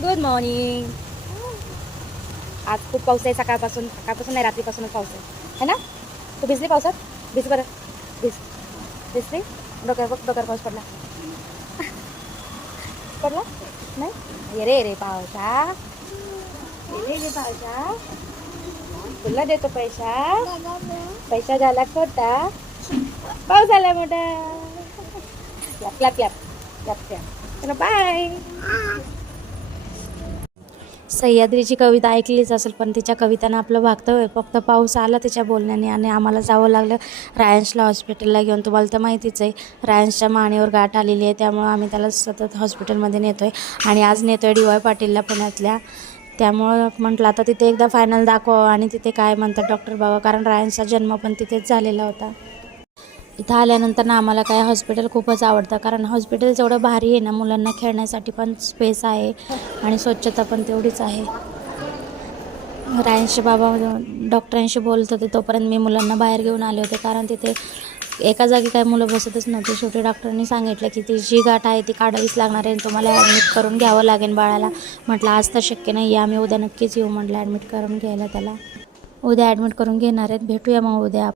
Good morning आज खूप पाऊस आहे सकाळपासून सकाळपासून नाही रात्रीपासूनच पाऊस आहे. है ना? तू भिजली पावसात? भिज बरं. भिज. भिजली? डोक्यावर बघ डोक्यावर पाऊस पडला. पडला? नाही? ये रे रे पावसा. ये रे पावसा. तुला देतो पैसा. पैसा झाला खोटा. पाऊस आला मोठा. Clap clap clap clap clap bye सह्याद्रीची कविता ऐकलीच असेल पण तिच्या कवितानं आपलं वागतं आहे फक्त पाऊस आला तिच्या बोलण्याने आणि आम्हाला जावं लागलं रायन्सला हॉस्पिटलला घेऊन. तुम्हाला तर माहितीच आहे रायन्सच्या मानेवर गाठ आलेली आहे त्यामुळं आम्ही त्याला सतत हॉस्पिटलमध्ये नेतो आहे आणि आज नेतो आहे डी वाय पाटीलला पुण्यातल्या. त्यामुळं म्हटलं आता तिथे एकदा फायनल दाखवावं आणि तिथे काय म्हणतात डॉक्टर बाबा कारण रायन्सचा जन्म पण तिथेच झालेला होता. इथं आल्यानंतर ना आम्हाला काय हॉस्पिटल खूपच आवडतं. कारण हॉस्पिटल जेवढं भारी आहे ना मुलांना खेळण्यासाठी पण स्पेस आहे आणि स्वच्छता पण तेवढीच आहे. रायांशी बाबा डॉक्टरांशी बोलत होते तोपर्यंत मी मुलांना बाहेर घेऊन आले होते. कारण तिथे एका जागी काय मुलं बसतच नव्हते. शेवटी डॉक्टरांनी सांगितलं की ती जी गाठ आहे ती काढावीच लागणार आहे आणि तुम्हाला ॲडमिट करून घ्यावं लागेल बाळाला. म्हटलं आज तर शक्य नाही आहे आम्ही उद्या नक्कीच येऊ. म्हटलं ॲडमिट करून घ्यायला त्याला. उद्या ॲडमिट करून घेणार आहेत. भेटूया मग उद्या